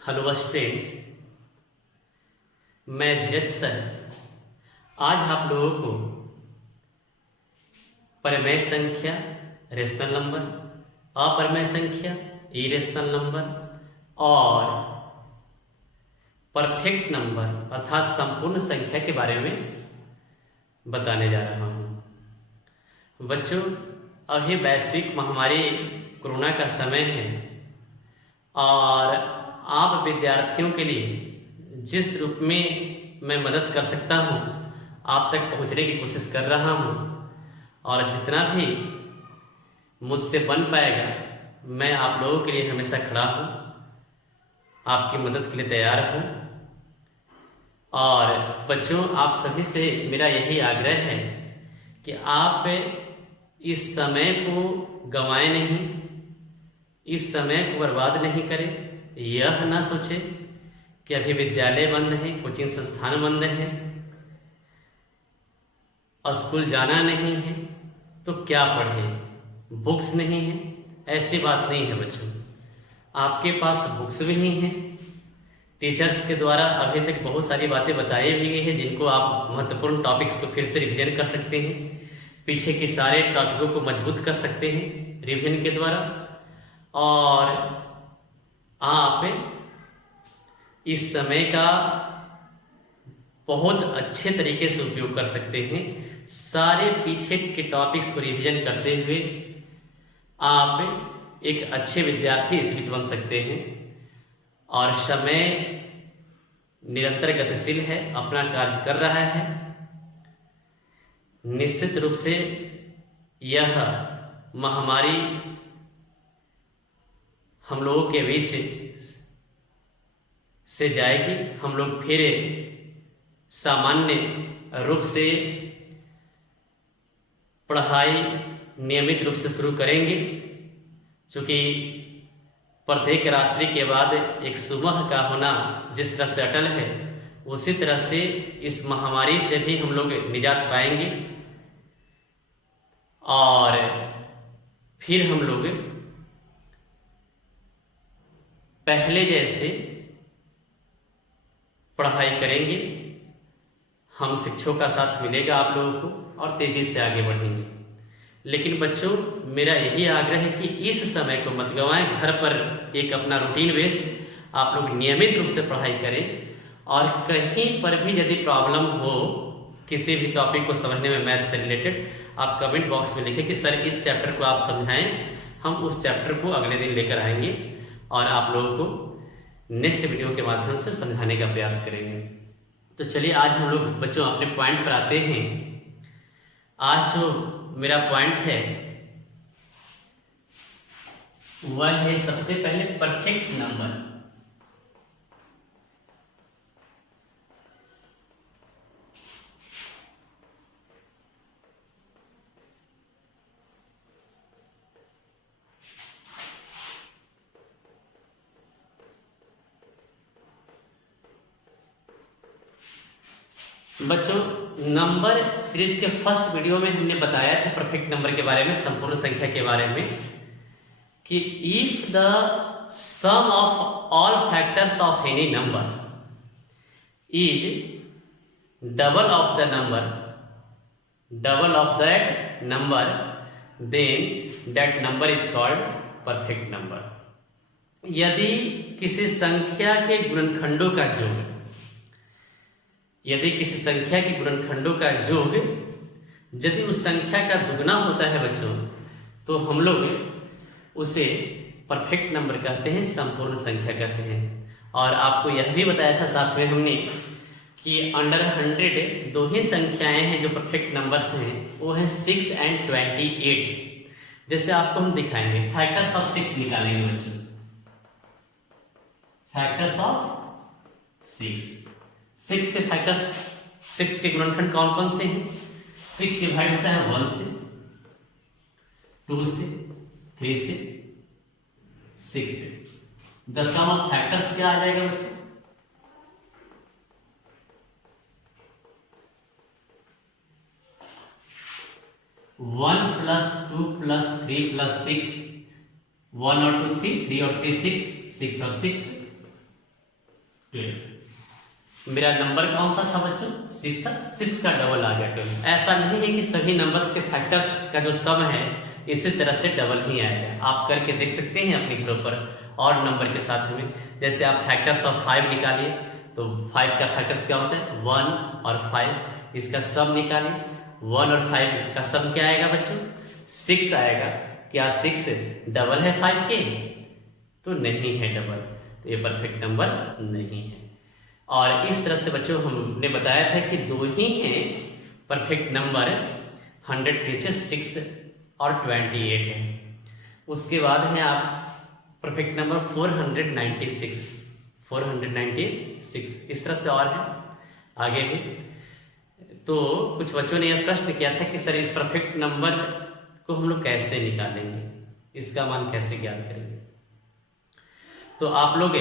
Hello students, मैं धीरज sir आज आप लोगों को परिमेय संख्या रेशनल नंबर, अपरिमेय संख्या इरेशनल नंबर और परफेक्ट नंबर अर्थात संपूर्ण संख्या के बारे में बताने जा रहा हूँ। बच्चों, अभी वैश्विक महामारी कोरोना का समय है और आप विद्यार्थियों के लिए जिस रूप में मैं मदद कर सकता हूँ आप तक पहुँचने की कोशिश कर रहा हूँ और जितना भी मुझसे बन पाएगा मैं आप लोगों के लिए हमेशा खड़ा हूँ, आपकी मदद के लिए तैयार हूँ। और बच्चों, आप सभी से मेरा यही आग्रह है कि आप इस समय को गंवाएं नहीं, इस समय को बर्बाद नहीं करें। यह ना सोचें कि अभी विद्यालय बंद है, कोचिंग संस्थान बंद है, स्कूल जाना नहीं है तो क्या पढ़ें, बुक्स नहीं है। ऐसी बात नहीं है बच्चों, आपके पास बुक्स भी नहीं हैं। टीचर्स के द्वारा अभी तक बहुत सारी बातें बताई भी गई हैं जिनको आप महत्वपूर्ण टॉपिक्स को फिर से रिवीजन कर सकते हैं, पीछे के सारे टॉपिकों को मजबूत कर सकते हैं रिवीजन के द्वारा। और आप इस समय का बहुत अच्छे तरीके से उपयोग कर सकते हैं। सारे पीछे के टॉपिक्स को रिवीजन करते हुए आप एक अच्छे विद्यार्थी इस बीच बन सकते हैं। और समय निरंतर गतिशील है, अपना कार्य कर रहा है। निश्चित रूप से यह महामारी हम लोगों के बीच से जाएगी, हम लोग फिर सामान्य रूप से पढ़ाई नियमित रूप से शुरू करेंगे, क्योंकि प्रत्येक रात्रि के बाद एक सुबह का होना जिस तरह से अटल है उसी तरह से इस महामारी से भी हम लोग निजात पाएंगे और फिर हम लोग पहले जैसे पढ़ाई करेंगे। हम शिक्षकों का साथ मिलेगा आप लोगों को और तेजी से आगे बढ़ेंगे। लेकिन बच्चों, मेरा यही आग्रह है कि इस समय को मत गंवाएं। घर पर एक अपना रूटीन बेस आप लोग नियमित रूप से पढ़ाई करें और कहीं पर भी यदि प्रॉब्लम हो किसी भी टॉपिक को समझने में मैथ से रिलेटेड, आप कमेंट बॉक्स में लिखें कि सर इस चैप्टर को आप समझाएं। हम उस चैप्टर को अगले दिन लेकर आएंगे और आप लोगों को नेक्स्ट वीडियो के माध्यम से समझाने का प्रयास करेंगे। तो चलिए आज हम लोग बच्चों अपने पॉइंट पर आते हैं। आज जो मेरा पॉइंट है वह है सबसे पहले परफेक्ट नंबर। बच्चों, नंबर सीरीज के फर्स्ट वीडियो में हमने बताया था परफेक्ट नंबर के बारे में, संपूर्ण संख्या के बारे में, कि if the sum of all factors of any number is double of the number, double of that number, then that number is called perfect number. यदि किसी संख्या के गुणनखंडों का योग, यदि किसी संख्या के गुणनखंडों का योग यदि उस संख्या का दुगना होता है बच्चों, तो हम लोग उसे परफेक्ट नंबर कहते हैं, संपूर्ण संख्या कहते हैं। और आपको यह भी बताया था साथ में हमने कि अंडर 100 दो ही संख्याएं हैं जो परफेक्ट नंबर्स हैं, वो हैं 6 और 28। जैसे आपको हम दिखाएंगे, फैक्टर्स ऑफ 6 निकालेंगे बच्चों, फैक्टर्स ऑफ 6 के फैक्टर्स, 6 के गुणनखंड कौन कौन से हैं? 6 डिवाइड होता है 1 से, 2 से, 3 से, 6 से। द सम ऑफ फैक्टर्स क्या आ जाएगा बच्चों? 1 + 2 + 3 + 6, 1 और 2 3, 3 और 3 6, 6 और 6, 12। मेरा नंबर कौन सा था बच्चों? 6 था, 6 का डबल आ गया 12। ऐसा नहीं है कि सभी नंबर्स के फैक्टर्स का जो सम है इसी तरह से डबल ही आएगा। आप करके देख सकते हैं अपने घरों पर और नंबर के साथ में। जैसे आप फैक्टर्स ऑफ 5 निकालिए तो 5 का फैक्टर्स क्या होता है? 1 और 5। इसका सम निकालिए, 1 और 5 का सम क्या आएगा बच्चों? 6 आएगा। क्या 6 डबल है 5 के? तो नहीं है डबल, तो ये परफेक्ट नंबर नहीं है। और इस तरह से बच्चों हमने बताया था कि दो ही हैं परफेक्ट नंबर 100 के नीचे 6 और 28 है। उसके बाद है आप परफेक्ट नंबर 496, 496 इस तरह से और है आगे भी। तो कुछ बच्चों ने यह प्रश्न किया था कि सर इस परफेक्ट नंबर को हम लोग कैसे निकालेंगे, इसका मान कैसे ज्ञात करेंगे? तो आप लोग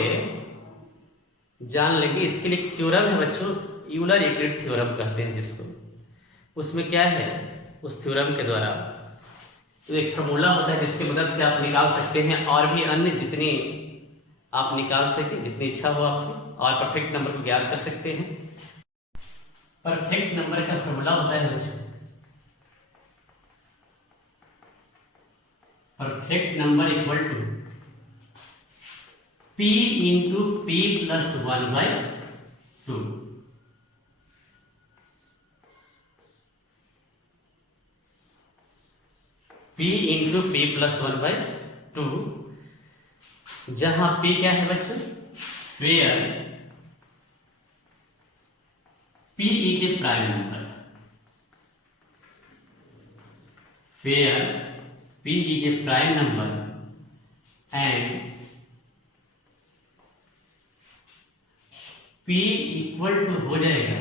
जान लेंगे इसके लिए थ्योरम है बच्चों, यूलर यूक्लिड थ्योरम कहते हैं जिसको। उसमें क्या है, उस थ्योरम के द्वारा तो एक फार्मूला होता है जिसकी मदद से आप निकाल सकते हैं और भी अन्य जितनी आप निकाल सके, जितनी इच्छा हो आपकी, और परफेक्ट नंबर को ज्ञात कर सकते हैं। परफेक्ट नंबर का फार्मूला होता है बच्चों, perfect number equal to p into p plus 1/2। p into p plus 1/2, जहां p क्या है बच्चों? Where p is a prime number, where p is a prime number and p equal to हो जाएगा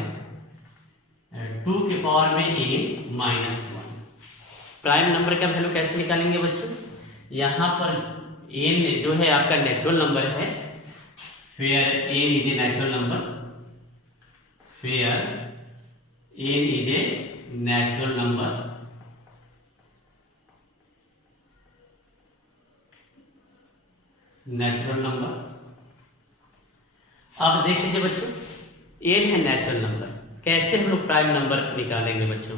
2 के पावर में a-1। प्राइम नंबर का value कैसे निकालेंगे बच्चों? यहाँ पर n जो है आपका नेचुरल नंबर है, where n is a natural number, where n is a natural number, natural number. अब देख लीजिए बच्चों, n है नेचुरल नंबर, कैसे हम लोग प्राइम नंबर निकालेंगे बच्चों?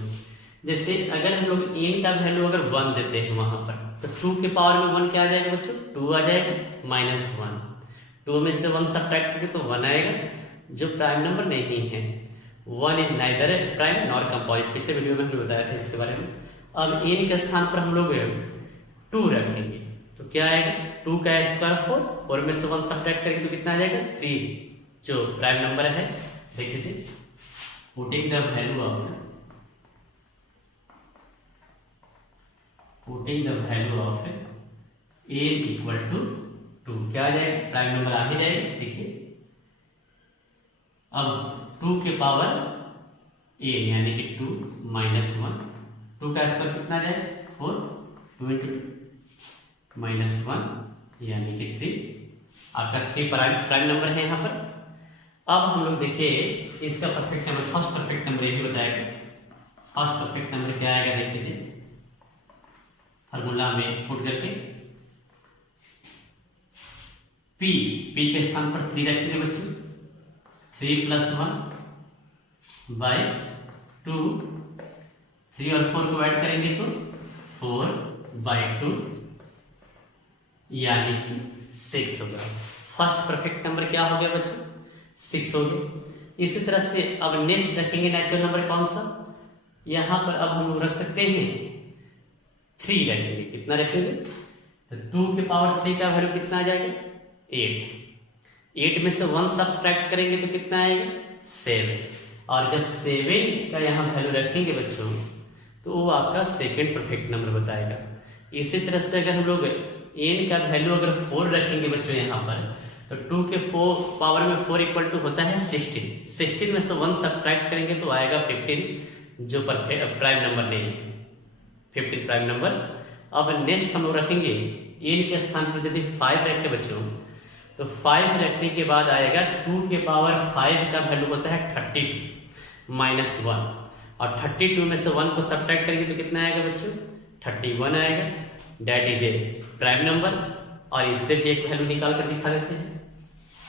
जैसे अगर हम लोग n का वैल्यू अगर 1 देते हैं वहां पर, तो 2 के पावर में 1 क्या आ जाएगा बच्चों? 2 आ जाएगा, -1। 2 में से 1 सब्ट्रैक्ट करेंगे तो 1 आएगा, जो प्राइम नंबर नहीं है। 1 is neither prime nor composite, पिछले वीडियो में हमने बताया था इसके बारे में। अब n के स्थान पर हम लोग 2 रखेंगे तो क्या आएगा? 2 का स्क्वायर 4, 4 में से 1 सब्ट्रैक्ट करेंगे तो कितना आ जाएगा? 3, जो प्राइम नंबर है। देख लीजिए, putting the value of a equal to 2, क्या आ जाएगा? प्राइम नंबर आ ही जाएगा। देखिए अब 2 के पावर a यानी कि 2 -1, 2 का स्क्वायर कितना आ जाएगा? 4, 2 × 1 यानी कि 3। आपका 3 प्राइम नंबर है यहाँ पर। अब हम लोग देखिए इसका perfect number, first perfect number यही बताएगा। फर्स्ट परफेक्ट नंबर क्या आएगा देख लीजिए, फार्मूला में पुट करके p के स्थान पर 3 रखेंगे बच्चों, 3 + 1/2, 3 और 4 को ऐड करेंगे तो 4/2 यानी कि 6 होगा। फर्स्ट परफेक्ट नंबर क्या हो गया बच्चों? 6 हो गया। इसी तरह से अब नेक्स्ट रखेंगे नेचुरल नंबर कौन सा? यहाँ पर अब हम लोग रख सकते हैं 3 रखेंगे। कितना रखेंगे? तो 2 के पावर 3 का वैल्यू कितना आ जाएगा? 8। 8 में से 1 सब्ट्रैक्ट करेंगे तो कितना आएगा? 7। और जब 7 का यहाँ वैल्यू रखेंगे बच्चों तो वो आपका सेकेंड परफेक्ट नंबर बताएगा। इसी तरह से अगर हम लोग n का वैल्यू अगर 4 रखेंगे बच्चों यहाँ पर, तो 2 के पावर में 4 इक्वल टू होता है 16। 16 में से 1 सब्ट्रैक्ट करेंगे तो आएगा 15, जो प्राइम नंबर नहीं है, 15 प्राइम नंबर। अब नेक्स्ट हम लोग रखेंगे n के स्थान पर यदि 5 रखे बच्चों, तो 5 रखने के बाद आएगा 2 के पावर 5 का वैल्यू होता है 32 -1, और 32 में से 1 को सब्ट्रैक्ट करेंगे तो कितना आएगा बच्चों? 31 आएगा। That is a prime number. और इससे भी एक वैल्यू निकाल कर दिखा देते हैं।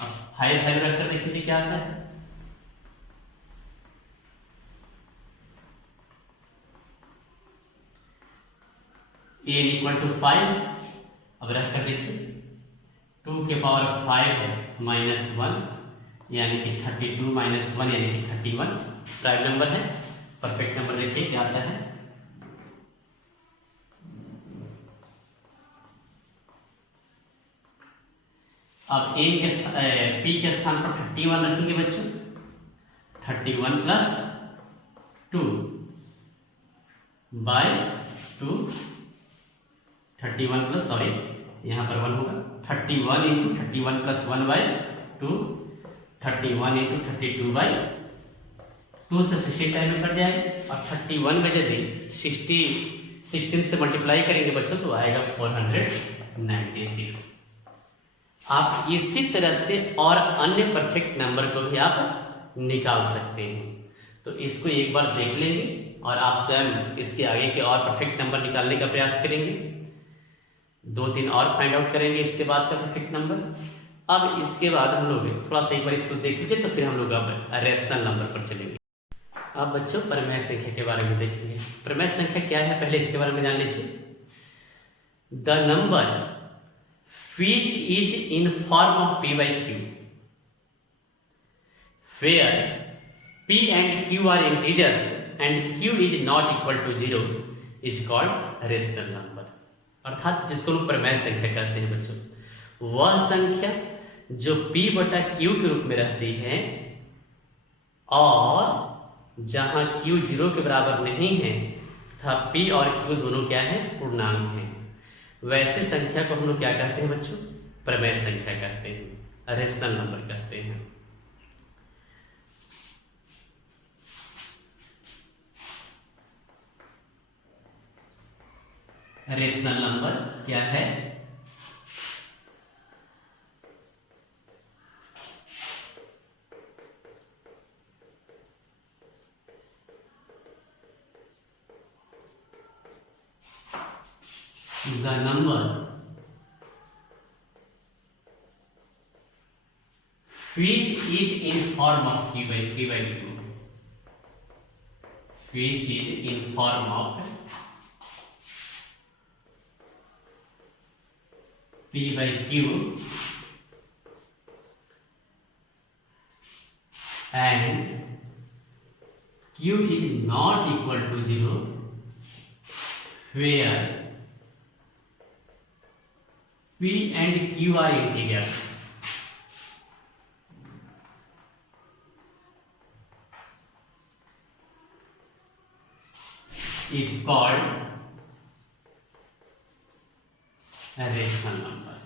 अब 5 वैल्यू रखकर देख लीजिए क्या आता है। a इक्वल टू 5, अब रख कर देखिए 2 के पावर 5 माइनस 1 यानी कि 32 माइनस 1 यानी कि 31 प्राइम नंबर है। परफेक्ट नंबर देखिए क्या आता है। अब पी के स्थान पर 31 रखेंगे बच्चों। 31 प्लस 2 बाय 2, 31 प्लस सॉरी यहाँ पर 1 होगा 31 into 31 plus 1 by 2, 31 into 32 by 2 से 60 टाइम में कट जाएगा। और 31 में यदि 16 से मल्टीप्लाई करेंगे बच्चों तो आएगा 496। आप इसी तरह से और अन्य परफेक्ट नंबर को भी आप निकाल सकते हैं। तो इसको एक बार देख लेंगे और आप स्वयं इसके आगे के और परफेक्ट नंबर निकालने का प्रयास करेंगे। 2-3 और फाइंड आउट करेंगे इसके बाद का परफेक्ट नंबर। अब इसके बाद हम लोग थोड़ा सा एक बार इसको देख लीजिए, तो फिर हम लोग अब रेशनल नंबर पर चलेंगे। अब बच्चों प्रमेय संख्या के बारे में देखेंगे। प्रमेय संख्या क्या है पहले इसके बारे में जान लीजिए। The number which is in form of p by q, where p and q are integers and q is not equal to 0 is called rational number। अर्थात जिसको लोग प्रमेय संख्या कहते हैं बच्चों, वह संख्या जो p बटा q के रूप में रहती है और जहां q 0 के बराबर नहीं है तथा p और q दोनों क्या है, पूर्णांक हैं, वैसे संख्या को हम लोग क्या कहते हैं बच्चों, प्रमेय संख्या कहते हैं, रेशनल नंबर कहते हैं। रेशनल नंबर क्या है? The number which is in form of p by q, which is in form of p by q and q is not equal to 0, where p and q are integers, is called a rational number।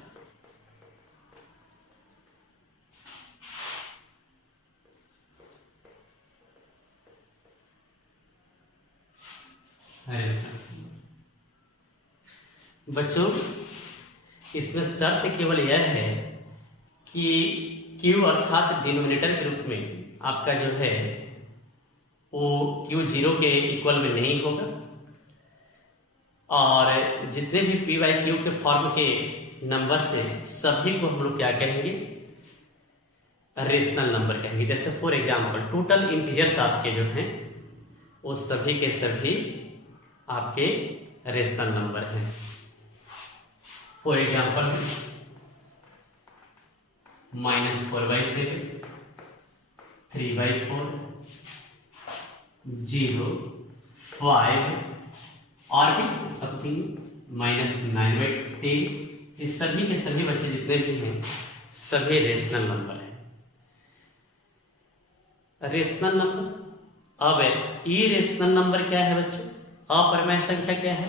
बच्चों इसमें शर्त केवल यह है कि q अर्थात denominator के रूप में आपका जो है वो q 0 के इक्वल में नहीं होगा और जितने भी p बाई क्यू के फॉर्म के नंबर से सभी को हम लोग क्या कहेंगे, रेशनल नंबर कहेंगे। जैसे फॉर एग्जांपल टोटल इंटीजर्स आपके जो हैं वो सभी के सभी आपके रेशनल नंबर हैं। फॉर एग्जांपल -4/7, 3/4, 0, 5 और भी समथिंग -9/10, ये सभी के सभी बच्चे जितने भी हैं सभी रेशनल नंबर हैं। Rational number. अब इरेशनल नंबर क्या है बच्चों, अप्रमेय संख्या क्या है?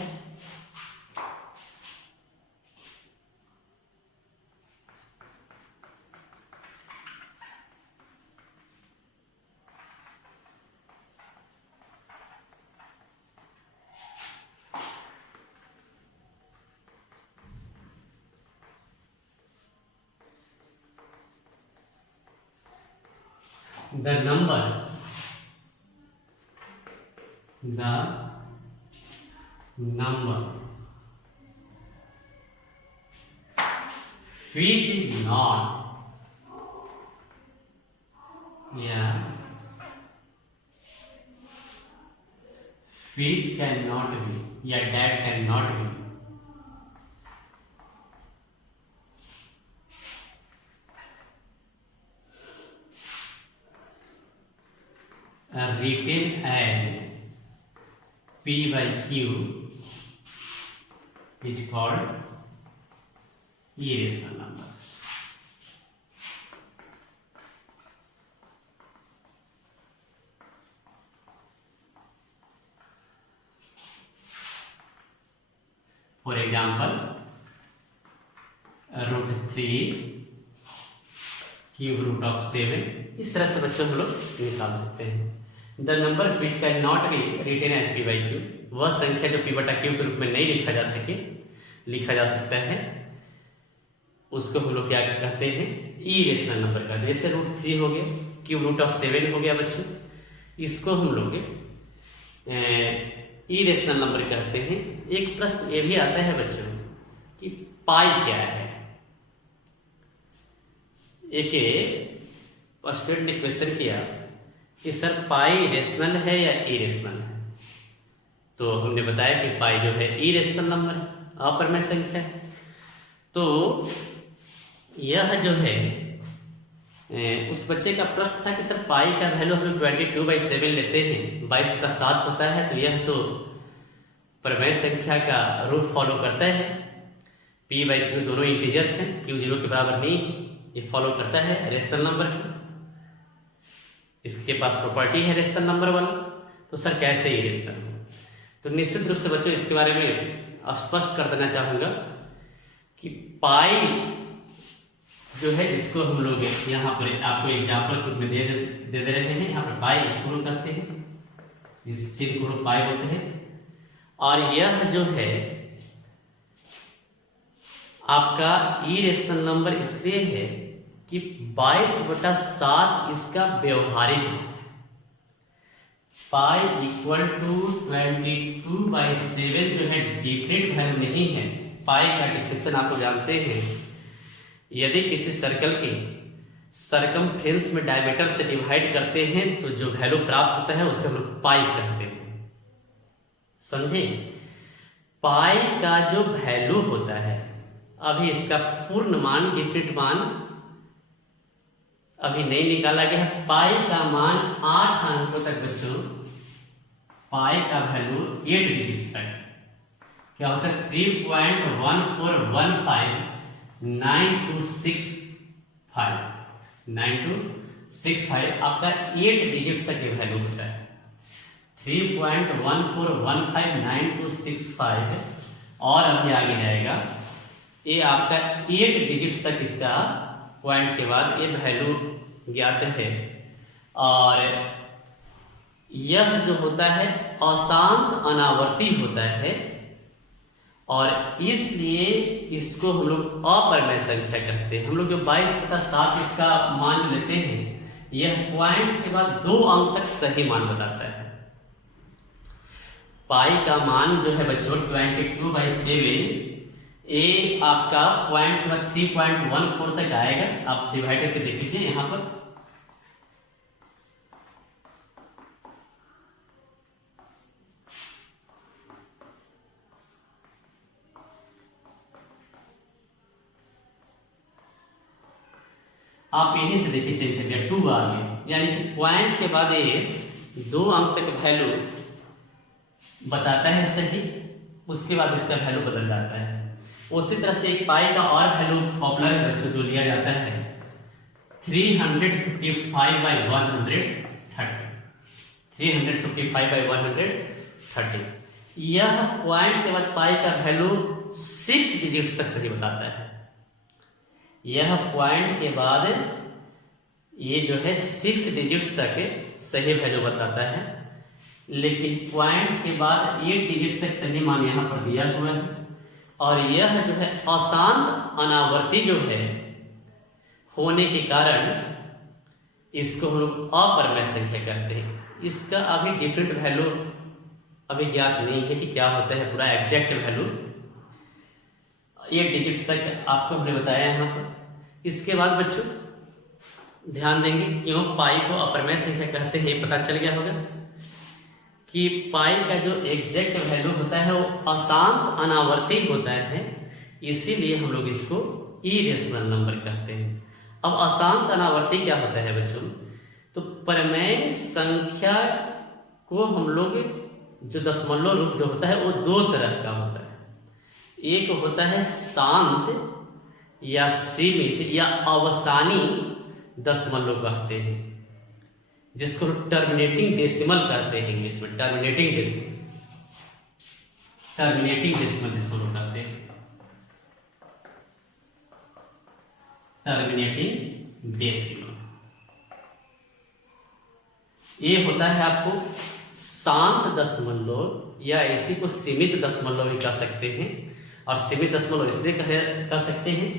The number which is not या which कैन नॉट बी या date can not B written as P by Q is called irrational number. For example, √3 cube root of 7, इस तरह से बच्चों हम लोग निकाल सकते हैं। The number which can not be written as P by Q, वह संख्या जो पी बटा क्यू के रूप में नहीं लिखा जा सकता है, उसको हम लोग क्या कहते हैं, इरेशनल नंबर का। जैसे √3 हो गया, क्यूब रूट ऑफ 7 हो गया बच्चों, इसको हम लोग इरेशनल नंबर कहते हैं। एक प्रश्न ये भी आता है बच्चों कि पाई क्या है। एक स्टूडेंट ने क्वेश्चन किया कि सर पाई रेशनल है या इरेशनल है, तो हमने बताया कि पाई जो है इरेशनल नंबर है, अपरिमेय संख्या है। तो यह जो है उस बच्चे का प्रश्न था कि सर पाई का वैल्यू हम 22/7 लेते हैं, 22/7 होता है, तो यह तो परिमेय संख्या का रूल फॉलो करता है। पी बाई क्यू दोनों इंटीजर्स हैं, क्यू 0 के बराबर नहीं है, ये फॉलो करता है रेशनल नंबर, इसके पास प्रॉपर्टी है रेशनल नंबर वाला, तो सर कैसे इरेशनल? तो निश्चित रूप से बच्चों इसके बारे में स्पष्ट कर देना चाहूँगा कि पाई जो है, जिसको हम लोग यहाँ पर आपको एग्जाम्पल के रूप में दे रहे हैं, यहाँ पर पाई इसको हम कहते हैं, इस चिन्ह को पाई बोलते हैं। और यह जो है आपका इरेशनल नंबर इसलिए है कि 22/7 इसका व्यवहारिक है। पाई इक्वल टू 22/7 जो है डिफरेंट वैल्यू नहीं है। पाई का डिफिनेशन आपको जानते हैं, यदि किसी सर्कल के सरकमफ्रेंस में डायमीटर से डिवाइड करते हैं तो जो वैल्यू प्राप्त होता है उसे हम लोग पाई कहते हैं, समझे? पाई का जो वैल्यू होता है, अभी इसका पूर्ण मान, डिफरेंट मान अभी नहीं निकाला गया है। पाई का मान 8 अंकों तक बच्चों, पाई का वैल्यू 8 डिजिट्स तक क्या होता है, 3.14159265 आपका 8 डिजिट्स तक ये वैल्यू होता है। 3.14159265 और अभी आगे जाएगा, ये आपका 8 डिजिट्स तक इसका पॉइंट के बाद ये वैल्यू ज्ञात है। और यह जो होता है अशांत अनावर्ती होता है, और इसलिए इसको हम लोग अपरिमेय संख्या कहते हैं। हम लोग जो 22/7 इसका मान लेते हैं, यह पॉइंट के बाद 2 अंक तक सही मान बताता है। पाई का मान जो है बच्चों 22/7, ये आपका पॉइंट के बाद 3.14 तक आएगा। आप डिवाइड करके देख लीजिए यहाँ पर, आप यहीं से देखिए चेंज कर 2 आ गए, यानी कि पॉइंट के बाद ये 2 अंक तक वैल्यू बताता है सही, उसके बाद इसका वैल्यू बदल जाता है। उसी तरह से एक पाई का और वैल्यू पॉपुलर बच्चों जो लिया जाता है 355/130, 355/130। यह पॉइंट के बाद पाई का वैल्यू 6 डिजिट्स तक सही बताता है। यह पॉइंट के बाद ये जो है 6 डिजिट्स तक सही वैल्यू बताता है, लेकिन पॉइंट के बाद 8 डिजिट्स तक सही मान यहाँ पर दिया हुआ है। और यह जो है अशांत अनावर्ती जो है होने के कारण इसको हम लोग अपरिमेय संख्या कहते हैं। इसका अभी डिफरेंट वैल्यू अभी ज्ञात नहीं है कि क्या होता है पूरा एग्जैक्ट वैल्यू। 8 डिजिट्स तक आपको हमने बताया यहाँ पर। इसके बाद बच्चों ध्यान देंगे क्यों पाई को अपरमेय संख्या कहते हैं, ये पता चल गया होगा कि पाई का जो एग्जैक्ट वैल्यू होता है वो अशांत अनावर्ती होता है, इसीलिए हम लोग इसको इरेशनल नंबर कहते हैं। अब अशांत अनावर्ती क्या होता है बच्चों, तो परमेय संख्या को हम लोग जो दशमलव रूप जो होता है वो दो तरह का होता है। एक होता है शांत या सीमित या अवसानी दशमलव कहते हैं, जिसको टर्मिनेटिंग डेसिमल कहते हैं इंग्लिश में, टर्मिनेटिंग डेसिमल जिसको कहते हैं, टर्मिनेटिंग डेसिमल। ये होता है आपको शांत दशमलव या इसी को सीमित दशमलव भी कह सकते हैं। और सीमित दशमलव इसलिए कह सकते हैं,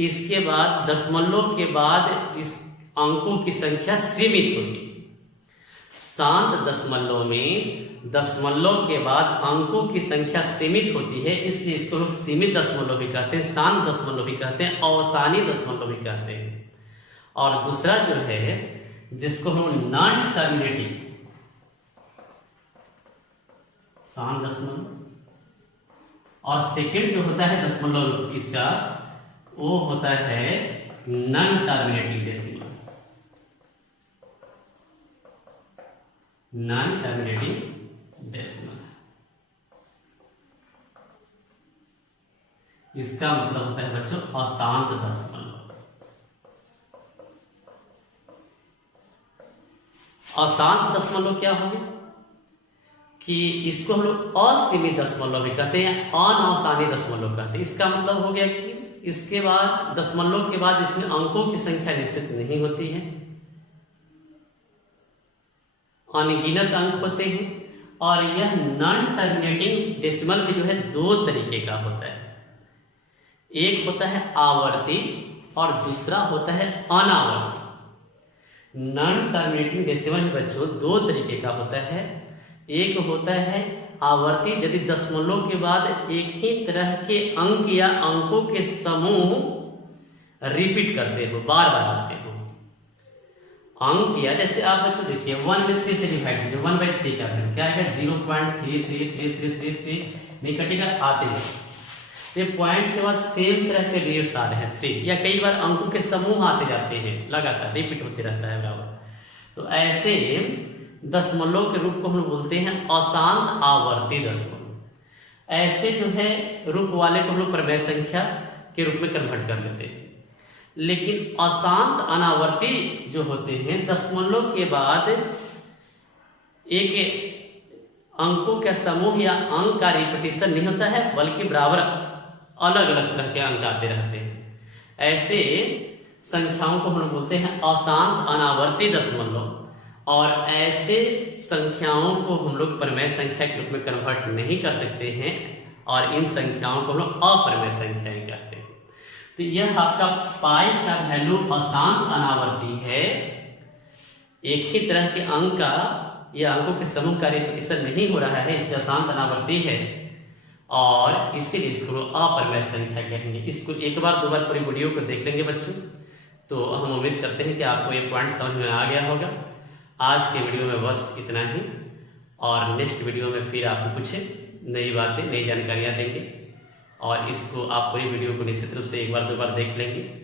इसके बाद दशमलव के बाद इस अंकों की संख्या सीमित होगी। शांत दशमलव में दशमलव के बाद अंकों की संख्या सीमित होती है, इसलिए इसको लोग सीमित दशमलव भी कहते हैं, शांत दशमलव भी कहते हैं, अवसानी दशमलव भी कहते हैं। और दूसरा जो है जिसको हम नॉन टर्मिनेटिंग शांत दशमलव, और सेकंड जो होता है दशमलव इसका वो होता है non terminating decimal, non terminating decimal. इसका मतलब होता है बच्चों अशांत दशमलव। अशांत दशमलव क्या होंगे कि इसको हम लोग असीमित दशमलव भी कहते हैं, अनवसानी दशमलव कहते हैं। इसका मतलब हो गया कि इसके बाद दशमलव के बाद इसमें अंकों की संख्या निश्चित नहीं होती है, अनगिनत अंक होते हैं। और यह नॉन टर्मिनेटिंग डेसिमल भी जो है दो तरीके का होता है, एक होता है आवर्ती और दूसरा होता है अनावर्ती। नॉन टर्मिनेटिंग डेसिमल बच्चों दो तरीके का होता है, एक होता है आवर्ती, यदि दशमलव के बाद एक ही तरह के अंक या अंकों के समूह रिपीट करते हो, बार बार आते हो अंक, या जैसे आप बच्चों देखिए 1/3 से डिवाइड कीजिए, 1/3 का फिर क्या है 0.333333 नहीं कटेगा, आते हैं ये पॉइंट के बाद सेम तरह के रेट्स आ रहे हैं 3, या कई बार अंकों के समूह आते जाते हैं, लगातार रिपीट होते रहता है बराबर। तो ऐसे दशमलव के रूप को हम बोलते हैं अशांत आवर्ती दशमलव। ऐसे जो है रूप वाले को हम लोग परमेय संख्या के रूप में कन्वर्ट कर देते हैं। लेकिन अशांत अनावर्ती जो होते हैं दशमलव के बाद एक अंकों का समूह या अंक का रिपीटिशन नहीं होता है, बल्कि बराबर अलग अलग तरह के अंक आते रहते हैं। ऐसे संख्याओं को हम लोग बोलते हैं अशांत अनावर्ती दशमलव। और ऐसे संख्याओं को हम लोग परमेय संख्या के रूप में कन्वर्ट नहीं कर सकते हैं, और इन संख्याओं को हम लोग अपरमेय संख्याएं कहते हैं। तो यह आपका पाई का वैल्यू अशांत अनावर्ती है, एक ही तरह के अंक का या अंकों के समूह का रिपीटिशन नहीं हो रहा है, इसलिए अशांत अनावर्ती है, और इसीलिए इसको अपरमेय संख्या कहेंगे। इसको एक बार दो बार पूरी वीडियो को देख लेंगे बच्चों, तो हम उम्मीद करते हैं कि आपको ये पॉइंट समझ में आ गया होगा। आज के वीडियो में बस इतना ही, और नेक्स्ट वीडियो में फिर आपको कुछ नई बातें नई जानकारियाँ देंगे, और इसको आप पूरी वीडियो को निश्चित रूप से एक बार दो बार देख लेंगे।